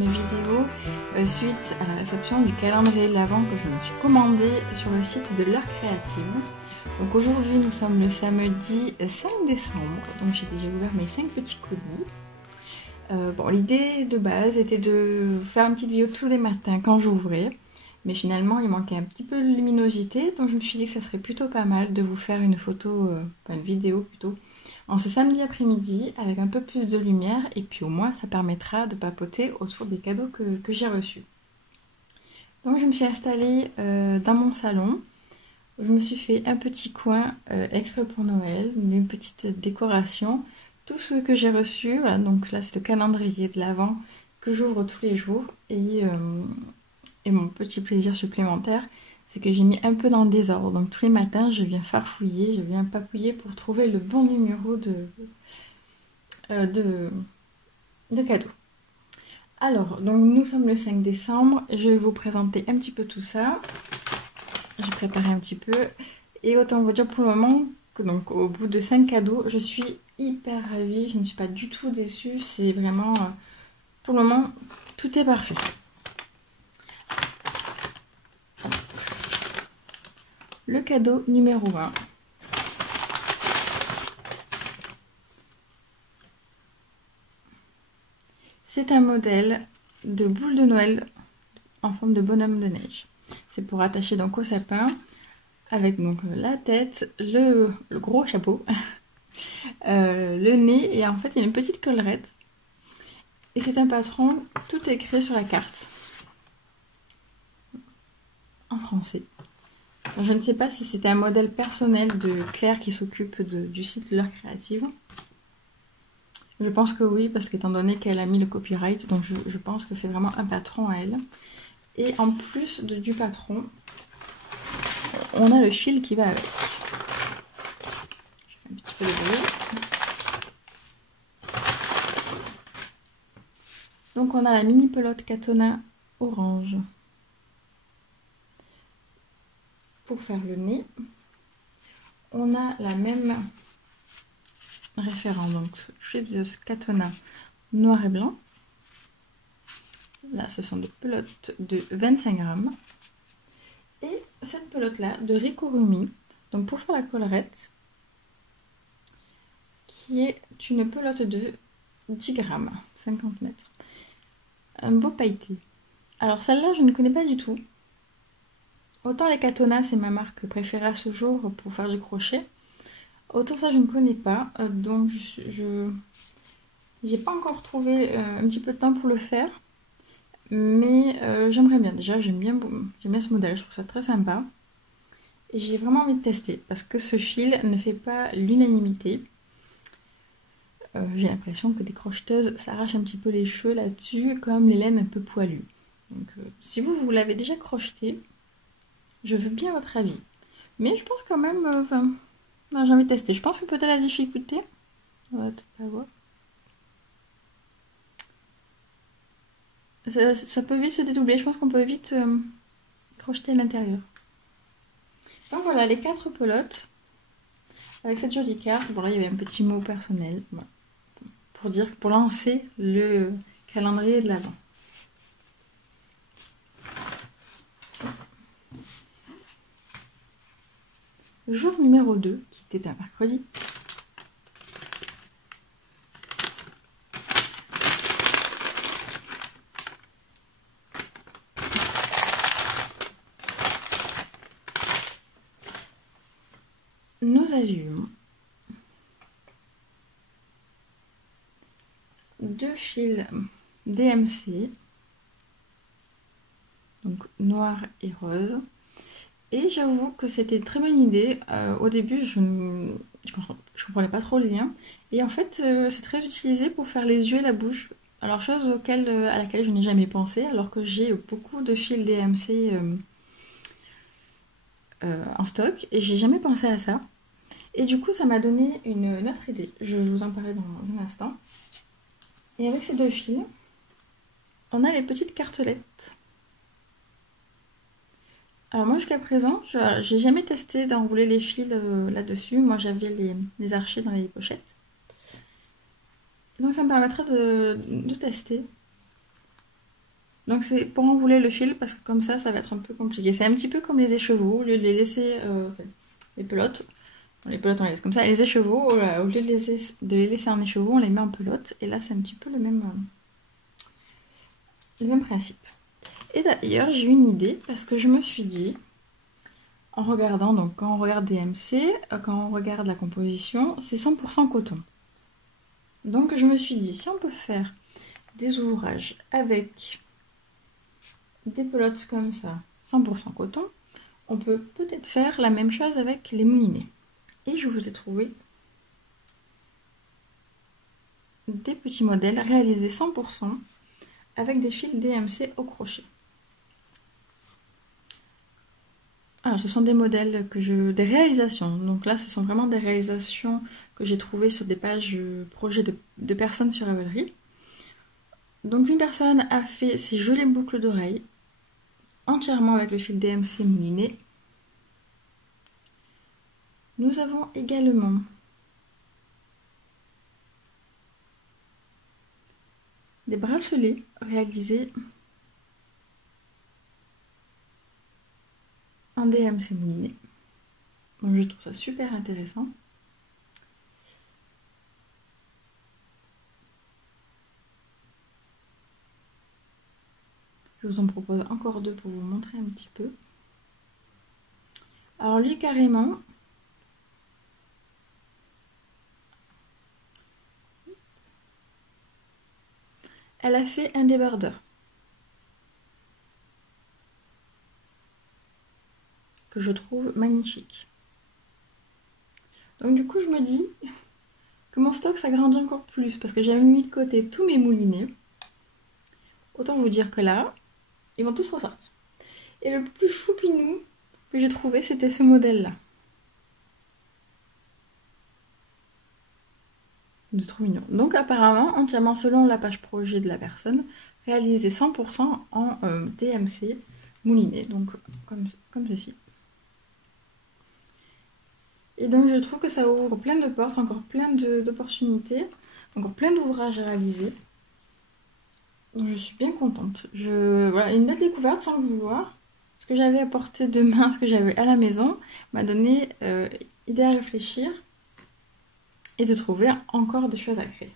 une vidéo suite à la réception du calendrier de l'Avent que je me suis commandé sur le site de l'Heure Créative. Donc aujourd'hui nous sommes le samedi 5 décembre, donc j'ai déjà ouvert mes 5 petits colis. Bon, l'idée de base était de faire une petite vidéo tous les matins quand j'ouvrais, mais finalement il manquait un petit peu de luminosité, donc je me suis dit que ça serait plutôt pas mal de vous faire une une vidéo plutôt, en ce samedi après-midi avec un peu plus de lumière, et puis au moins ça permettra de papoter autour des cadeaux que j'ai reçus. Donc je me suis installée dans mon salon, je me suis fait un petit coin exprès pour Noël, une petite décoration, tout ce que j'ai reçu, voilà, donc là c'est le calendrier de l'Avent que j'ouvre tous les jours, et mon petit plaisir supplémentaire, c'est que j'ai mis un peu dans le désordre. Donc tous les matins, je viens farfouiller, je viens papouiller pour trouver le bon numéro de cadeau. Alors, donc nous sommes le 5 décembre, je vais vous présenter un petit peu tout ça. J'ai préparé un petit peu. Et autant vous dire pour le moment que donc au bout de 5 cadeaux, je suis hyper ravie, je ne suis pas du tout déçue. C'est vraiment, pour le moment, tout est parfait. Le cadeau numéro 1. C'est un modèle de boule de Noël en forme de bonhomme de neige. C'est pour attacher donc au sapin avec donc la tête, le gros chapeau, le nez, et en fait il y a une petite collerette. Et c'est un patron tout écrit sur la carte en français. Je ne sais pas si c'était un modèle personnel de Claire qui s'occupe du site de l'Heure Créative. Je pense que oui, parce qu'étant donné qu'elle a mis le copyright, donc je pense que c'est vraiment un patron à elle. Et en plus du patron, on a le fil qui va avec. Je fais un petit peu de bruit. Donc on a la mini pelote Katona orange pour faire le nez. On a la même référent, donc Schweppes Katona noir et blanc. Là ce sont des pelotes de 25 grammes. Et cette pelote là de Rikurumi, donc pour faire la collerette, qui est une pelote de 10 grammes, 50 mètres. Un beau pailleté. Alors celle-là je ne connais pas du tout. Autant les Katona c'est ma marque préférée à ce jour pour faire du crochet, autant ça je ne connais pas, donc je n'ai pas encore trouvé un petit peu de temps pour le faire, mais j'aimerais bien. Déjà j'aime bien ce modèle, je trouve ça très sympa, et j'ai vraiment envie de tester, parce que ce fil ne fait pas l'unanimité. J'ai l'impression que des crocheteuses s'arrachent un petit peu les cheveux là-dessus, comme les laines un peu poilues. Donc si vous l'avez déjà crocheté, je veux bien votre avis. Mais je pense quand même... j'ai envie de tester. Je pense que peut-être la difficulté... On va pas voir. Ça peut vite se dédoubler. Je pense qu'on peut vite crocheter à l'intérieur. Donc voilà, les 4 pelotes. Avec cette jolie carte. Bon là, il y avait un petit mot personnel. Voilà. Pour lancer le calendrier de l'Avent. Jour numéro 2, qui était un mercredi. Nous avions 2 fils DMC, donc noir et rose. Et j'avoue que c'était une très bonne idée. Au début, je comprenais pas trop le lien. Et en fait, c'est très utilisé pour faire les yeux et la bouche. Alors, chose à laquelle je n'ai jamais pensé, alors que j'ai beaucoup de fils DMC en stock. Et j'ai jamais pensé à ça. Et du coup, ça m'a donné une autre idée. Je vais vous en parler dans un instant. Et avec ces 2 fils, on a les petites cartelettes. Alors moi jusqu'à présent, j'ai jamais testé d'enrouler les fils là-dessus. Moi j'avais les archers dans les pochettes. Donc ça me permettra de tester. Donc c'est pour enrouler le fil parce que comme ça va être un peu compliqué. C'est un petit peu comme les écheveaux, au lieu de les laisser, les pelotes, les pelotes on les laisse comme ça, et les écheveaux, au lieu de les laisser en écheveau, on les met en pelote. Et là c'est un petit peu le même principe. Et d'ailleurs j'ai eu une idée parce que je me suis dit, en regardant, donc quand on regarde DMC, quand on regarde la composition, c'est 100% coton. Donc je me suis dit, si on peut faire des ouvrages avec des pelotes comme ça, 100% coton, on peut peut-être faire la même chose avec les moulinets. Et je vous ai trouvé des petits modèles réalisés 100% avec des fils DMC au crochet. Alors, ce sont des modèles des réalisations. Donc là, ce sont vraiment des réalisations que j'ai trouvées sur des pages projets de personnes sur Ravelry. Donc une personne a fait ces jolies boucles d'oreilles entièrement avec le fil DMC mouliné. Nous avons également des bracelets réalisés en DMC mouliné. Donc je trouve ça super intéressant. Je vous en propose encore deux pour vous montrer un petit peu. Alors lui carrément, elle a fait un débardeur que je trouve magnifique. Donc du coup je me dis que mon stock s'agrandit encore plus parce que j'avais mis de côté tous mes moulinets. Autant vous dire que là, ils vont tous ressortir. Et le plus choupinou que j'ai trouvé, c'était ce modèle-là. C'est trop mignon. Donc apparemment, entièrement selon la page projet de la personne, réalisé 100% en DMC mouliné, donc comme ceci. Et donc je trouve que ça ouvre plein de portes, encore plein d'opportunités, encore plein d'ouvrages à réaliser. Donc je suis bien contente. Voilà, une belle découverte sans le vouloir. Ce que j'avais à portée de main, ce que j'avais à la maison, m'a donné idée à réfléchir et de trouver encore des choses à créer.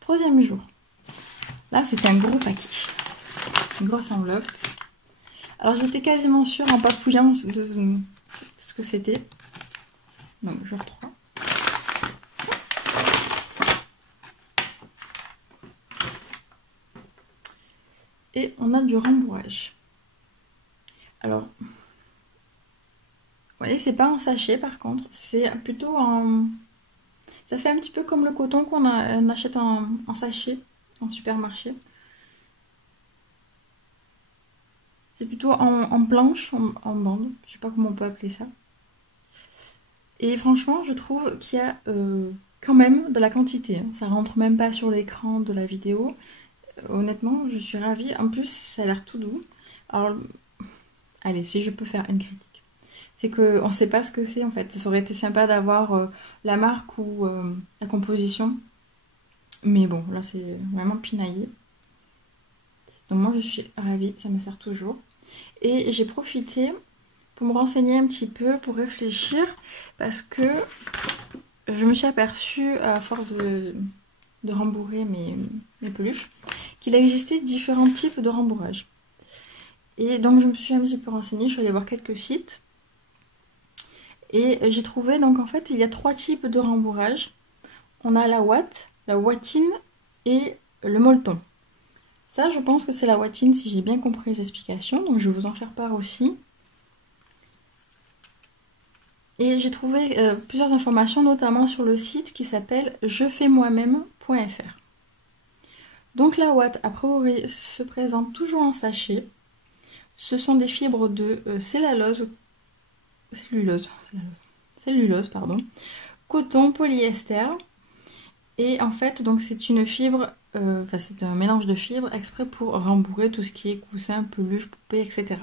Troisième jour. Là, c'est un gros paquet. Une grosse enveloppe. Alors, j'étais quasiment sûre en papouillant de ce que c'était. Donc, jour 3. Et on a du rembourrage. Alors, vous voyez, c'est pas en sachet par contre, c'est plutôt en... Ça fait un petit peu comme le coton qu'on achète en sachet, en supermarché. C'est plutôt en planche, en bande, je sais pas comment on peut appeler ça. Et franchement, je trouve qu'il y a quand même de la quantité. Ça rentre même pas sur l'écran de la vidéo. Honnêtement, je suis ravie. En plus, ça a l'air tout doux. Alors, allez, si je peux faire une critique, c'est qu'on ne sait pas ce que c'est en fait. Ça aurait été sympa d'avoir la marque ou la composition. Mais bon, là c'est vraiment pinaillé. Donc moi je suis ravie, ça me sert toujours. Et j'ai profité pour me renseigner un petit peu, pour réfléchir, parce que je me suis aperçue, à force de rembourrer mes peluches, qu'il existait différents types de rembourrage. Et donc je me suis un petit peu renseignée, je suis allée voir quelques sites. Et j'ai trouvé, donc en fait, il y a 3 types de rembourrage. On a la ouate, la ouatine et le molleton. Ça, je pense que c'est la ouatine, si j'ai bien compris les explications. Donc je vais vous en faire part aussi. Et j'ai trouvé plusieurs informations, notamment sur le site qui s'appelle jefaismoimeme.fr. Donc la ouate, a priori, se présente toujours en sachet. Ce sont des fibres de cellulose, pardon, coton, polyester. Et en fait, donc c'est une fibre, c'est un mélange de fibres exprès pour rembourrer tout ce qui est coussin, peluche, poupée, etc.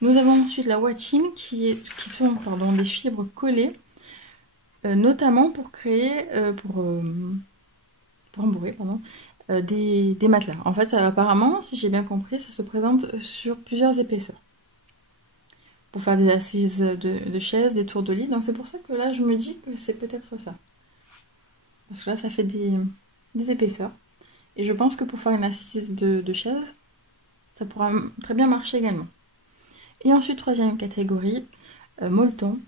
Nous avons ensuite la ouatine qui sont des fibres collées, notamment pour créer, rembourrer, pardon, des matelas. En fait, apparemment, si j'ai bien compris, ça se présente sur plusieurs épaisseurs. Pour faire des assises de chaises, des tours de lit. Donc c'est pour ça que là, je me dis que c'est peut-être ça. Parce que là, ça fait des épaisseurs. Et je pense que pour faire une assise de chaise, ça pourra très bien marcher également. Et ensuite, troisième catégorie, molleton,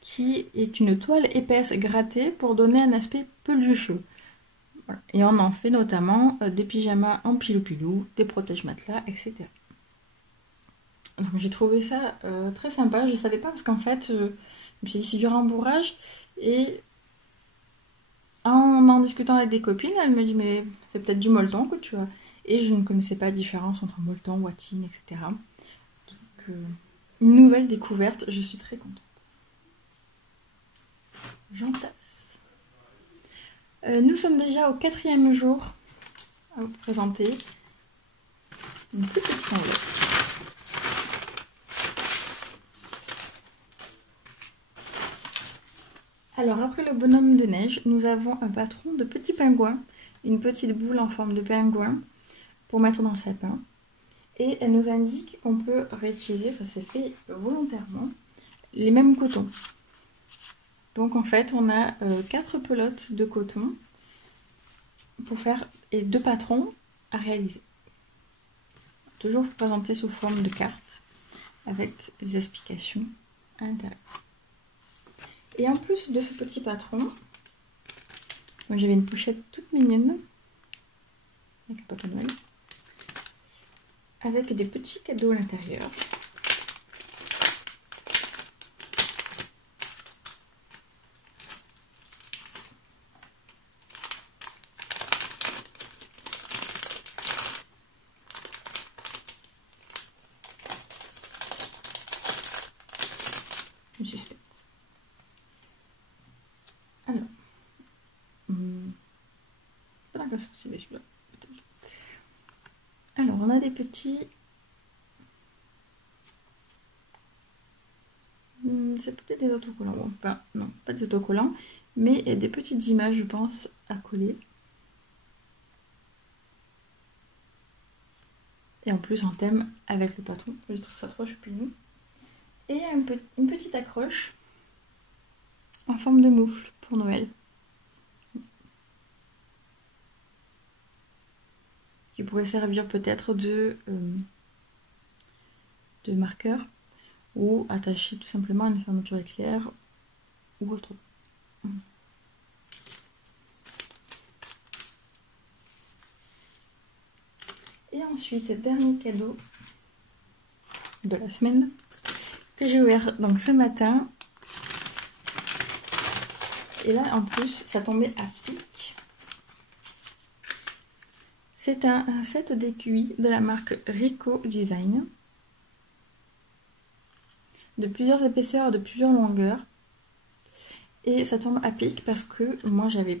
qui est une toile épaisse grattée pour donner un aspect pelucheux. Voilà. Et on en fait notamment des pyjamas en pilou-pilou, des protège-matelas, etc. Donc j'ai trouvé ça très sympa. Je ne savais pas parce qu'en fait, je me suis dit c'est du rembourrage. Et en discutant avec des copines, elle me dit mais c'est peut-être du molleton que tu as. Et je ne connaissais pas la différence entre molleton, watine, etc. Donc une nouvelle découverte, je suis très contente. J'entasse. Nous sommes déjà au 4e jour à vous présenter une plus petite enveloppe. Alors après le bonhomme de neige, nous avons un patron de petits pingouins, une petite boule en forme de pingouin pour mettre dans le sapin. Et elle nous indique qu'on peut réutiliser, enfin c'est fait volontairement, les mêmes cotons. Donc en fait on a 4 pelotes de coton pour faire et 2 patrons à réaliser. Toujours présenté sous forme de carte avec les explications à l'intérieur. Et en plus de ce petit patron, j'avais une pochette toute mignonne avec Papa Noël, avec des petits cadeaux à l'intérieur. Je suspecte. Alors, pas la celui-là. Alors, on a des petits. C'est peut-être des autocollants. Bon, non, pas des autocollants, mais des petites images, je pense, à coller. Et en plus, en thème avec le patron. Je trouve ça trop choupinou. Et une petite accroche en forme de moufle pour Noël. Qui pourrait servir peut-être de marqueur ou attaché tout simplement à une fermeture éclair ou autre. Et ensuite, dernier cadeau de la semaine que j'ai ouvert donc ce matin. Et là en plus ça tombait à pic. C'est un set d'écuis de la marque Rico Design. De plusieurs épaisseurs et de plusieurs longueurs. Et ça tombe à pic parce que moi j'avais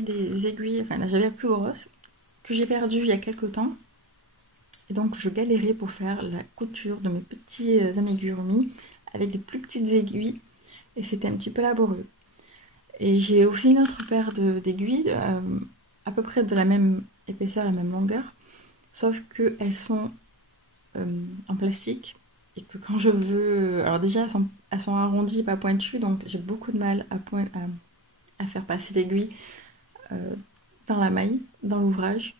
des aiguilles, enfin là j'avais la plus grosse, que j'ai perdue il y a quelques temps. Et donc je galérais pour faire la couture de mes petits amigurumi avec des plus petites aiguilles. Et c'était un petit peu laborieux. Et j'ai aussi une autre paire d'aiguilles, à peu près de la même épaisseur, la même longueur, sauf qu'elles sont en plastique, et que quand je veux... Alors déjà, elles sont arrondies, pas pointues, donc j'ai beaucoup de mal à faire passer l'aiguille dans la maille, dans l'ouvrage.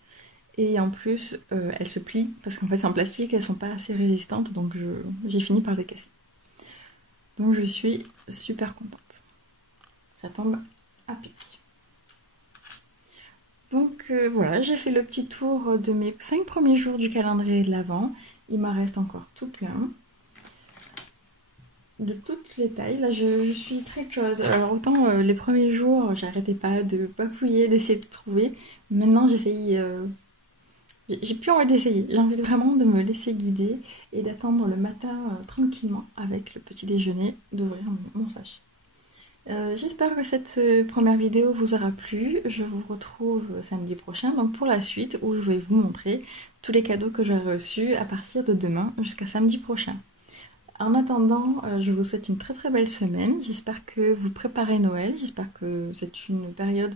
Et en plus, elles se plient, parce qu'en fait c'est en plastique, elles sont pas assez résistantes, donc j'ai fini par les casser. Donc je suis super contente. Ça tombe à pic. Donc voilà, j'ai fait le petit tour de mes 5 premiers jours du calendrier de l'Avent. Il m'en reste encore tout plein. De toutes les tailles. Là, je suis très curieuse. Alors autant les premiers jours, j'arrêtais pas de bafouiller, d'essayer de trouver. Maintenant, j'essaye... J'ai plus envie d'essayer. J'ai envie vraiment de me laisser guider et d'attendre le matin tranquillement avec le petit déjeuner, d'ouvrir mon sachet. J'espère que cette première vidéo vous aura plu. Je vous retrouve samedi prochain donc pour la suite où je vais vous montrer tous les cadeaux que j'ai reçus à partir de demain jusqu'à samedi prochain. En attendant, je vous souhaite une très très belle semaine. J'espère que vous préparez Noël. J'espère que c'est une période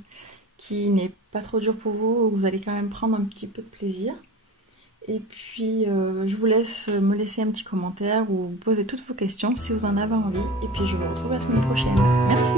qui n'est pas trop dur pour vous, où vous allez quand même prendre un petit peu de plaisir. Et puis je vous laisse me laisser un petit commentaire ou poser toutes vos questions si vous en avez envie. Et puis je vous retrouve la semaine prochaine. Merci!